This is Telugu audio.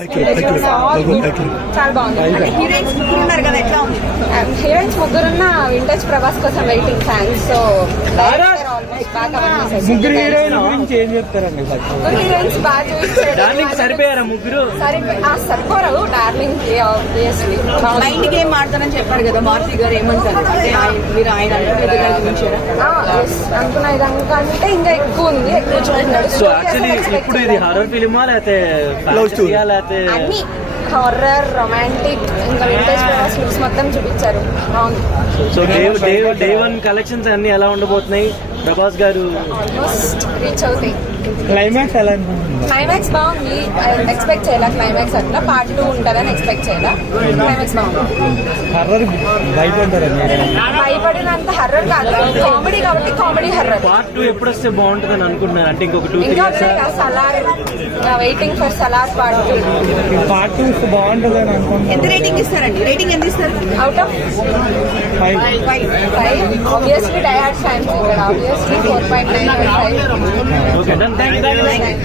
చాలా బాగుంది. హీరోయిన్స్ ముగ్గురు ఉన్నారు కదా, ఎట్లా ఉంది? హీరోయిన్స్ ముగ్గురున్న వింటేజ్ ప్రభాస్ కోసం వెయిటింగ్ ఫ్యాన్స్. సో ముగ్గురు హీరోయిన్ గురించి ఏం చెప్తారండి? ముగ్గురు హీరోయిన్స్ బాగా చూపించారు. సరిపోయారా ముగ్గురు? సరిపోరు డార్లింగ్ కి ఆబ్వియస్లీ. మైండ్ గేమ్ ఆడతానని చెప్పాడు కదా మారుతి గారు, ఏమంటారు? అంటే మీరు ఆయన చూపించారా? అనుకున్న ఇదానికంటే ఇంకా ఎక్కువ ఉంది, ఎక్కువ చూస్తున్నాడు. సో యాక్చువల్లీ ఇప్పుడు ఇది హారర్ ఫిలిమా లేకపోతే అన్ని హారర్, రొమాంటిక్, ఇంకా వింటేజ్ ప్రభాస్ లుక్స్ మొత్తం చూపించారు. బాగుంది. సో డే వన్ కలెక్షన్స్ అన్ని ఎలా ఉండబోతున్నాయి? ప్రభాస్ గారు ఆల్మోస్ట్ రీచ్ అవుతాయి. క్లైమాక్స్ ఎలా అనుకుంటున్నారు? క్లైమాక్స్ బాగుంది. ఎక్స్పెక్ట్ చేయాల క్లైమాక్స్ అట్లా పార్ట్ 2 ఉంటుందని ఎక్స్పెక్ట్ చేయాల. క్లైమాక్స్ బాగుంది. హర్రర్ భయపడినంత హర్రర్ కాదు, కామెడీ కాబట్టి కామెడీ హర్రర్. పార్ట్ 2 ఎప్పుడు వస్తే బాగుంటుంది అనుకుంటున్నారు? అంటే ఇంకొక 2-3 ఇంకా years Salaar, waiting for Salaar part 2. Part 2 వస్తే బాగుంటుంది అని అనుకుంటున్నారు. ఎంత రేటింగ్ ఇస్తారండి? రేటింగ్ ఎంత ఇస్తారు? Out of 5. Obviously die hard fans ఇక్కడ. Obviously 4.9. Okay done. Thank you.